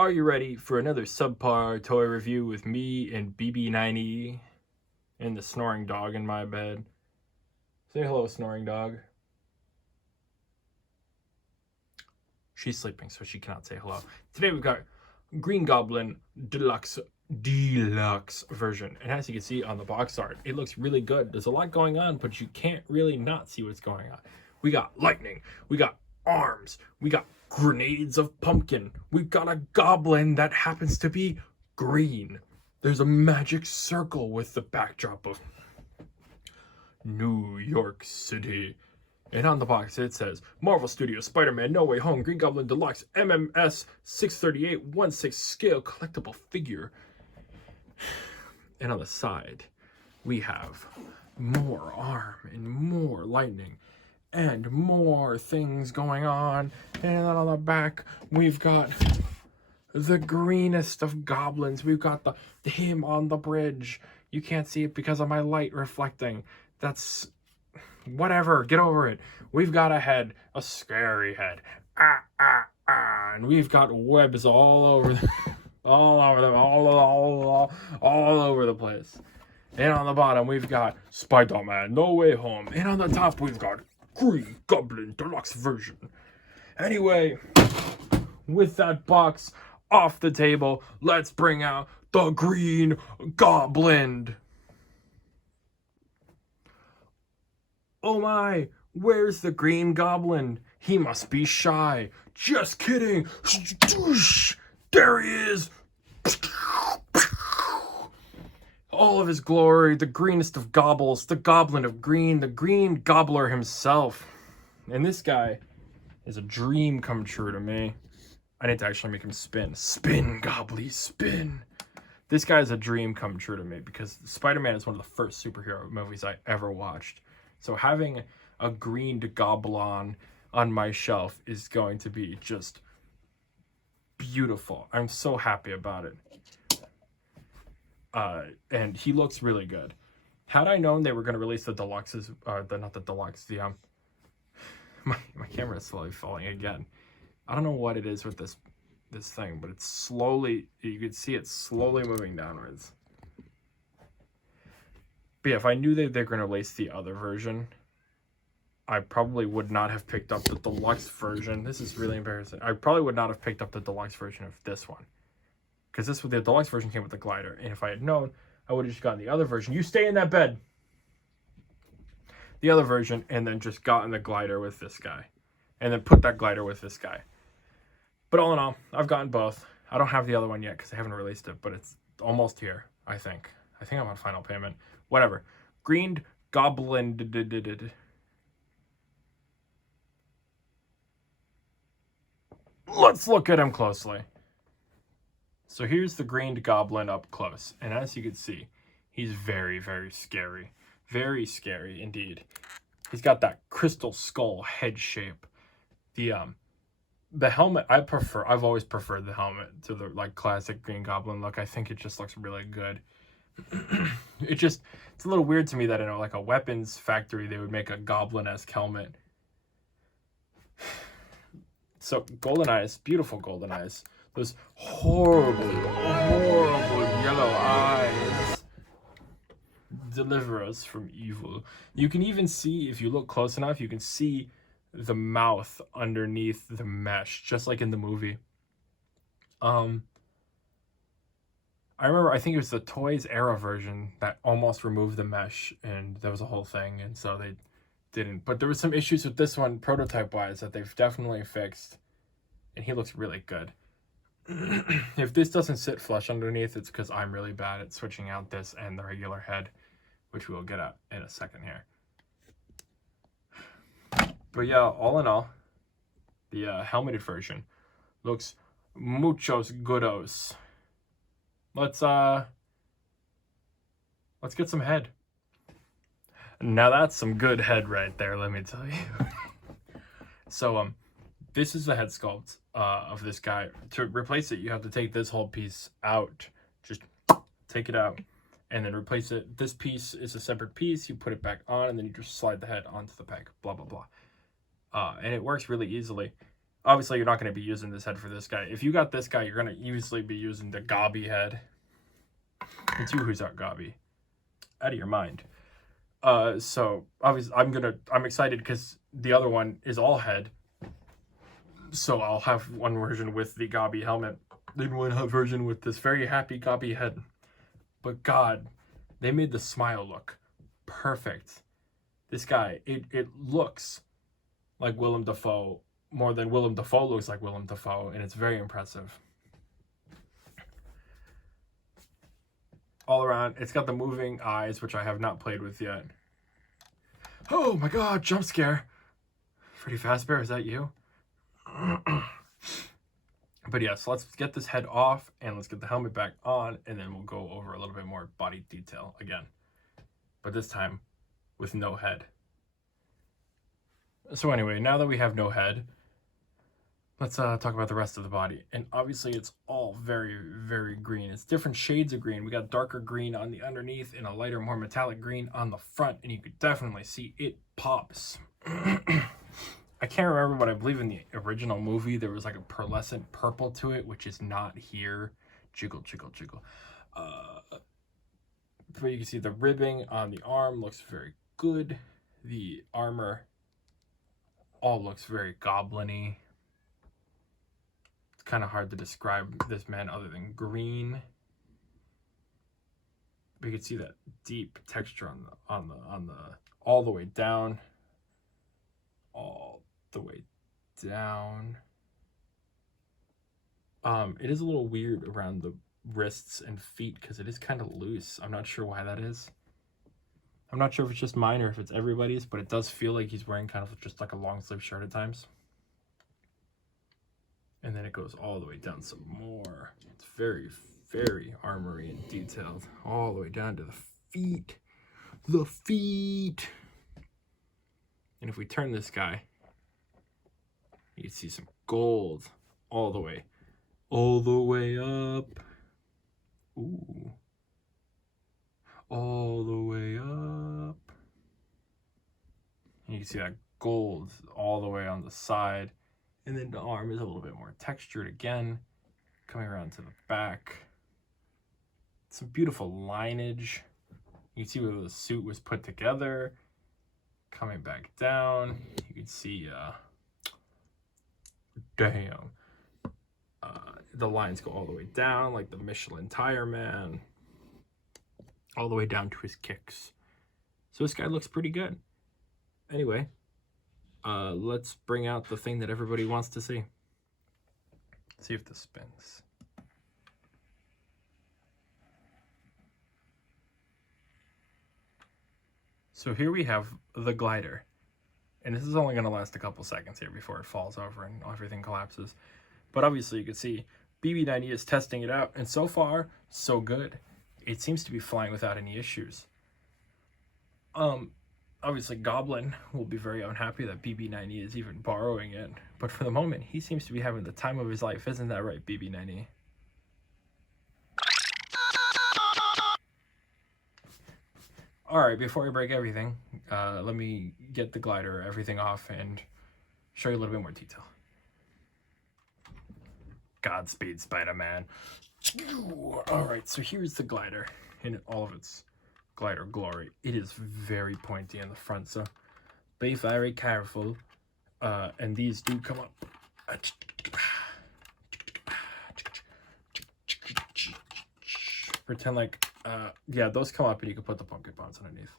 Are you ready for another subpar toy review with me and BB90 and the snoring dog in my bed? Say hello, snoring dog. She's sleeping, so she cannot say hello. Today we've got Green Goblin Deluxe version. And as you can see on the box art, it looks really good. There's a lot going on, but you can't really not see what's going on. We got lightning, we got arms, we got grenades of pumpkin, we've got a goblin that happens to be green. There's a magic circle with the backdrop of New York City. And on the box it says Marvel Studios Spider-Man No Way Home Green Goblin Deluxe MMS 638/16 scale collectible figure. And on the side we have more arm and more lightning and more things going on. And then on the back we've got the greenest of goblins. We've got him on the bridge. You can't see it because of my light reflecting. That's whatever, get over it. We've got a head, a scary head. And we've got webs all over all over the place. And on the bottom we've got Spider-Man No Way Home. And on the top we've got Green Goblin Deluxe version. Anyway, with that box off the table, let's bring out the Green Goblin. Oh my, where's the Green Goblin? He must be shy. Just kidding. There he is. All of his glory, the greenest of gobbles, the Goblin of Green, the Green Gobbler himself. And this guy is a dream come true to me. I need to actually make him spin. Spin, Gobbly, spin. This guy is a dream come true to me because Spider-Man is one of the first superhero movies I ever watched. So having a green Goblin on my shelf is going to be just beautiful. I'm so happy about it. And he looks really good. Had I known they were going to release the deluxes, not the deluxe, my camera is slowly falling again. I don't know what it is with this thing, but it's slowly, you can see it slowly moving downwards. But yeah, if I knew that they're going to release the other version, I probably would not have picked up the deluxe version. This is really embarrassing. I probably would not have picked up the deluxe version of this one. Because the deluxe version came with the glider. And if I had known, I would have just gotten the other version. You stay in that bed. The other version, and then just gotten the glider with this guy. And then put that glider with this guy. But all in all, I've gotten both. I don't have the other one yet because they haven't released it. But it's almost here, I think. I think I'm on final payment. Whatever. Green Goblin. Let's look at him closely. So here's the Green Goblin up close. And as you can see, he's very, very scary. Very scary indeed. He's got that crystal skull head shape. The helmet, I've always preferred the helmet to the classic Green Goblin look. I think it just looks really good. It's a little weird to me that in a weapons factory they would make a goblin-esque helmet. So golden eyes, beautiful golden eyes. Those horrible yellow eyes deliver us from evil. You can even see, if you look close enough, you can see the mouth underneath the mesh, just like in the movie. I remember, I think it was the Toys Era version that almost removed the mesh, and there was a whole thing, and so they didn't. But there was some issues with this one, prototype-wise, that they've definitely fixed, and he looks really good. If this doesn't sit flush underneath, it's because I'm really bad at switching out this and the regular head, which we'll get at in a second here. But yeah, all in all, the helmeted version looks muchos goodos. Let's get some head. Now that's some good head right there, let me tell you. So this is the head sculpt of this guy. To replace it, you have to take this whole piece out. Just take it out and then replace it. This piece is a separate piece. You put it back on and then you just slide the head onto the peg. Blah, blah, blah. And it works really easily. Obviously, you're not going to be using this head for this guy. If you got this guy, you're going to easily be using the Gobby head. It's you who's out Gobby. Out of your mind. So obviously I'm excited because the other one is all head. So I'll have one version with the Gobby helmet, then one version with this very happy Gobby head. But God, they made the smile look perfect. This guy, it looks like Willem Dafoe more than Willem Dafoe looks like Willem Dafoe, and it's very impressive. All around, it's got the moving eyes, which I have not played with yet. Oh my God, jump scare. Freddy Fazbear, is that you? But yes, let's get this head off and let's get the helmet back on, and then we'll go over a little bit more body detail again. But this time with no head. So anyway, now that we have no head, let's talk about the rest of the body. And obviously it's all very, very green. It's different shades of green. We got darker green on the underneath and a lighter, more metallic green on the front. And you could definitely see it pops. I can't remember, but I believe in the original movie, there was like a pearlescent purple to it, which is not here. Jiggle, jiggle, jiggle. But you can see the ribbing on the arm looks very good. The armor all looks very goblin-y. It's kind of hard to describe this man other than green. But you can see that deep texture on the all the way down. All the way down. It is a little weird around the wrists and feet because it is kind of loose. I'm not sure why that is. I'm not sure if it's just mine or if it's everybody's, but it does feel like he's wearing kind of just like a long sleeve shirt at times. And then it goes all the way down some more. It's very, very armory and detailed. All the way down to the feet. The feet. And if we turn this guy, you can see some gold all the way up. Ooh. All the way up. And you can see that gold all the way on the side. And then the arm is a little bit more textured again, coming around to the back. Some beautiful lineage. You can see where the suit was put together. Coming back down, you can see, damn. The lines go all the way down, like the Michelin tire man. All the way down to his kicks. So this guy looks pretty good. Anyway, let's bring out the thing that everybody wants to see. See if this spins. So here we have the glider. And this is only going to last a couple seconds here before it falls over and everything collapses. But obviously you can see BB90 is testing it out. And so far, so good. It seems to be flying without any issues. Obviously Goblin will be very unhappy that BB90 is even borrowing it. But for the moment, he seems to be having the time of his life. Isn't that right, BB90? Alright, before I break everything, let me get the glider, everything off, and show you a little bit more detail. Godspeed, Spider-Man. Alright, so here's the glider in all of its glider glory. It is very pointy in the front, so be very careful. And these do come up. Pretend like, yeah, those come up and you can put the pumpkin bombs underneath.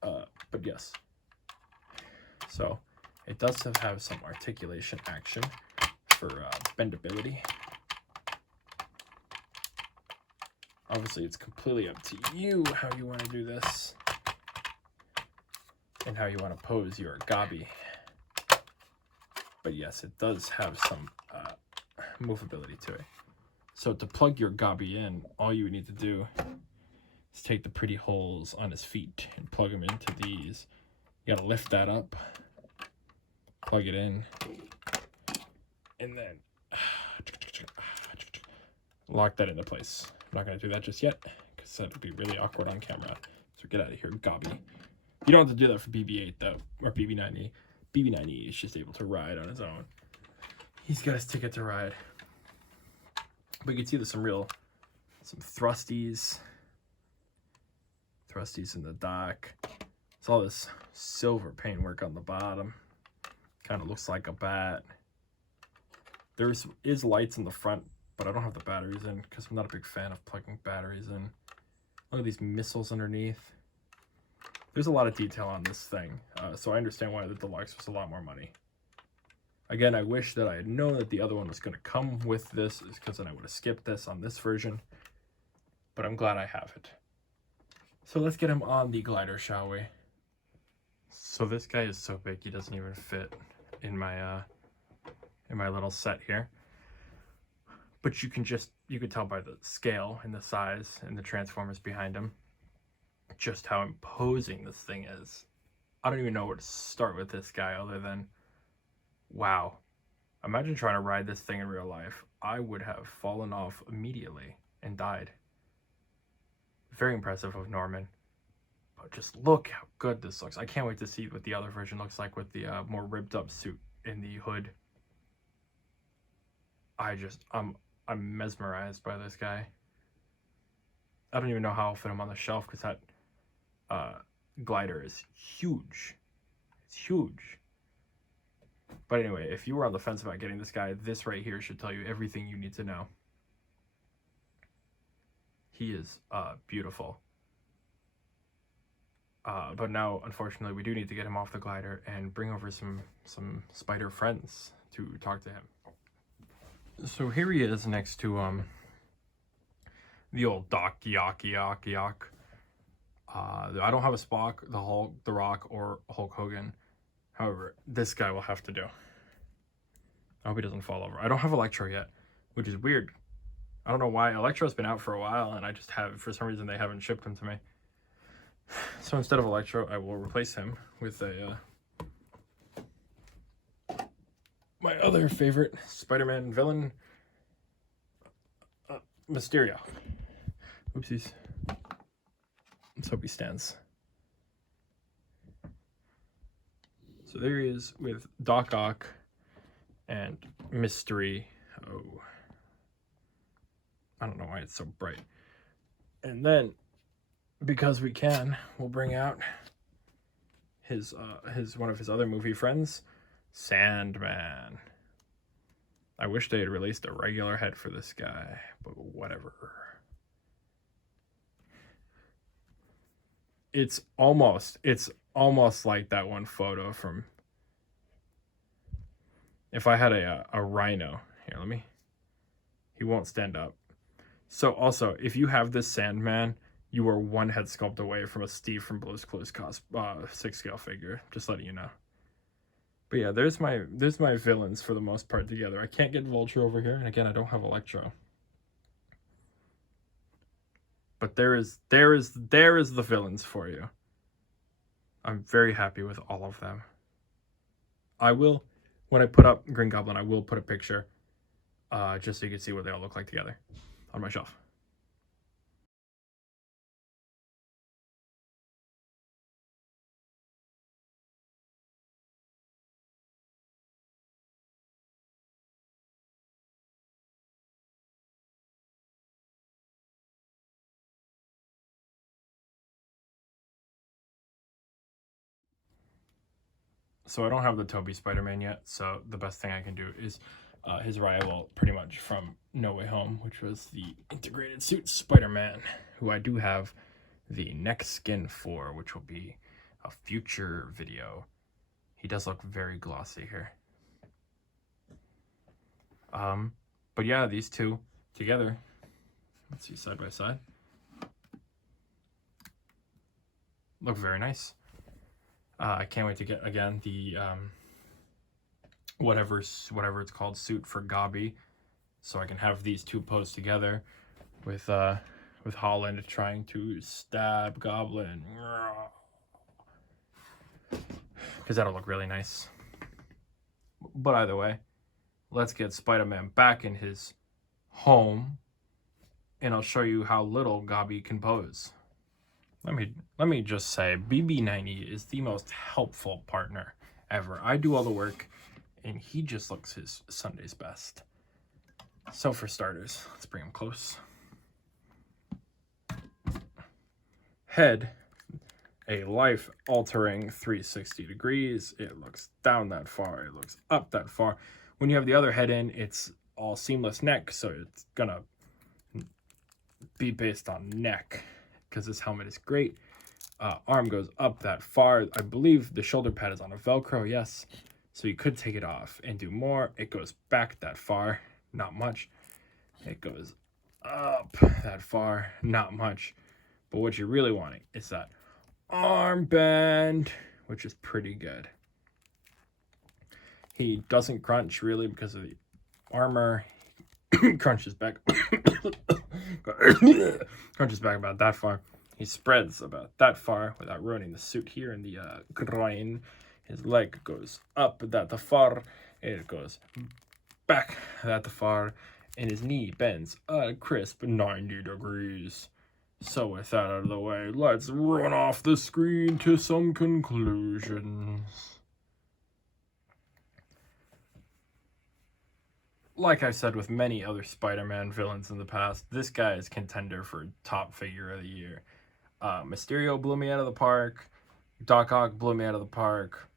But yes. So, it does have some articulation action for bendability. Obviously, it's completely up to you how you want to do this and how you want to pose your Gobby. But yes, it does have some movability to it. So to plug your Gobby in, all you need to do is take the pretty holes on his feet and plug them into these. You gotta lift that up, plug it in, and then lock that into place. I'm not gonna do that just yet because that would be really awkward on camera. So get out of here, Gobby. You don't have to do that for BB-8 though, or BB-90. BB90 is just able to ride on his own. He's got his ticket to ride. But you can see there's some thrusties. Thrusties in the dock. It's all this silver paintwork on the bottom. Kind of looks like a bat. There is lights in the front, but I don't have the batteries in because I'm not a big fan of plugging batteries in. Look at these missiles underneath. There's a lot of detail on this thing, so I understand why the deluxe was a lot more money. Again, I wish that I had known that the other one was going to come with this, because then I would have skipped this on this version. But I'm glad I have it. So let's get him on the glider, shall we? So this guy is so big he doesn't even fit in my little set here. But you can tell by the scale and the size and the transformers behind him just how imposing this thing is. I don't even know where to start with this guy other than, wow. Imagine trying to ride this thing in real life. I would have fallen off immediately and died. Very impressive of Norman. But just look how good this looks. I can't wait to see what the other version looks like with the more ripped up suit in the hood. I'm mesmerized by this guy. I don't even know how I'll fit him on the shelf because that glider is huge. It's huge. But anyway, if you were on the fence about getting this guy, this right here should tell you everything you need to know. He is beautiful. But now, unfortunately, we do need to get him off the glider and bring over some spider friends to talk to him. So here he is next to the old Doc Yock. I don't have a Spock, the Hulk, the Rock, or Hulk Hogan. However, this guy will have to do. I hope he doesn't fall over. I don't have Electro yet, which is weird. I don't know why. Electro's been out for a while, and I just have, for some reason, they haven't shipped him to me. So instead of Electro, I will replace him with my other favorite Spider-Man villain, Mysterio. Oopsies. Let's hope he stands. So there he is with Doc Ock and Mystery. Oh, I don't know why it's so bright. And then, because we can, we'll bring out his one of his other movie friends, Sandman. I wish they had released a regular head for this guy, but whatever. It's almost like that one photo from, if I had a rhino. Here, he won't stand up. So also, if you have this Sandman, you are one head sculpt away from a Steve from Blue's Clues 6-scale figure. Just letting you know. But yeah, there's my villains for the most part together. I can't get Vulture over here, and again, I don't have Electro. But there is the villains for you. I'm very happy with all of them. I will, when I put up Green Goblin, I will put a picture, just so you can see what they all look like together on my shelf. So I don't have the Toby Spider-Man yet, so the best thing I can do is his rival pretty much from No Way Home, which was the integrated suit Spider-Man, who I do have the neck skin for, which will be a future video. He does look very glossy here. But yeah, these two together, let's see, side by side, look very nice. I can't wait to get, again, the whatever it's called, suit for Gobby, so I can have these two posed together with Holland trying to stab Goblin, because that'll look really nice. But either way, let's get Spider-Man back in his home, and I'll show you how little Gobby can pose. Let me just say, BB90 is the most helpful partner ever. I do all the work, and he just looks his Sunday's best. So for starters, let's bring him close. Head, a life-altering 360 degrees. It looks down that far. It looks up that far. When you have the other head in, it's all seamless neck, so it's gonna be based on neck because this helmet is great. Arm goes up that far. I believe the shoulder pad is on a Velcro, yes. So you could take it off and do more. It goes back that far, not much. It goes up that far, not much. But what you're really wanting is that armband, which is pretty good. He doesn't crunch really because of the armor. Crunches back. Crunches back about that far. He spreads about that far without ruining the suit here in the groin. His leg goes up that far. It goes back that far. And his knee bends a crisp 90 degrees. So with that out of the way, let's run off the screen to some conclusions. Like I've said with many other Spider-Man villains in the past, this guy is contender for top figure of the year. Mysterio blew me out of the park. Doc Ock blew me out of the park.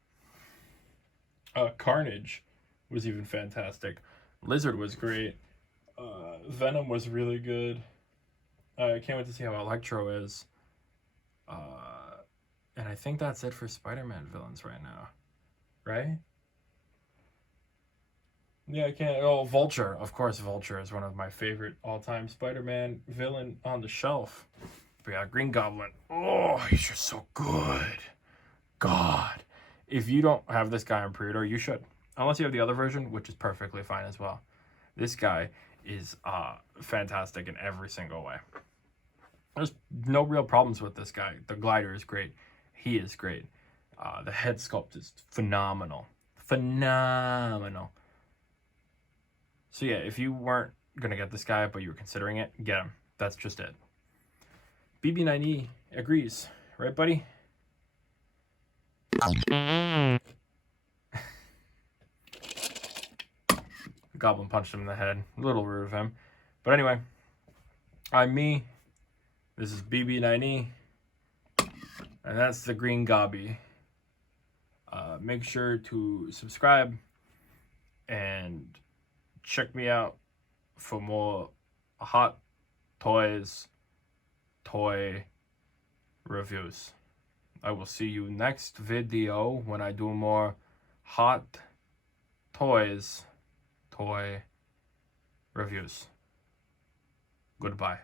Carnage was even fantastic. Lizard was great. Venom was really good. I can't wait to see how Electro is. And I think that's it for Spider-Man villains right now. Right? Yeah, I can't. Oh, Vulture. Of course, Vulture is one of my favorite all-time Spider-Man villain on the shelf. We got Green Goblin. Oh, he's just so good. God. If you don't have this guy on pre-order, you should. Unless you have the other version, which is perfectly fine as well. This guy is fantastic in every single way. There's no real problems with this guy. The glider is great. He is great. The head sculpt is phenomenal. Phenomenal. So yeah, if you weren't going to get this guy, but you were considering it, get him. That's just it. BB9E agrees. Right, buddy? Goblin punched him in the head. A little rude of him. But anyway, I'm me. This is BB9E. And that's the Green Gobby. Make sure to subscribe and check me out for more hot toys, toy reviews. I will see you next video when I do more hot toys, toy reviews. Goodbye.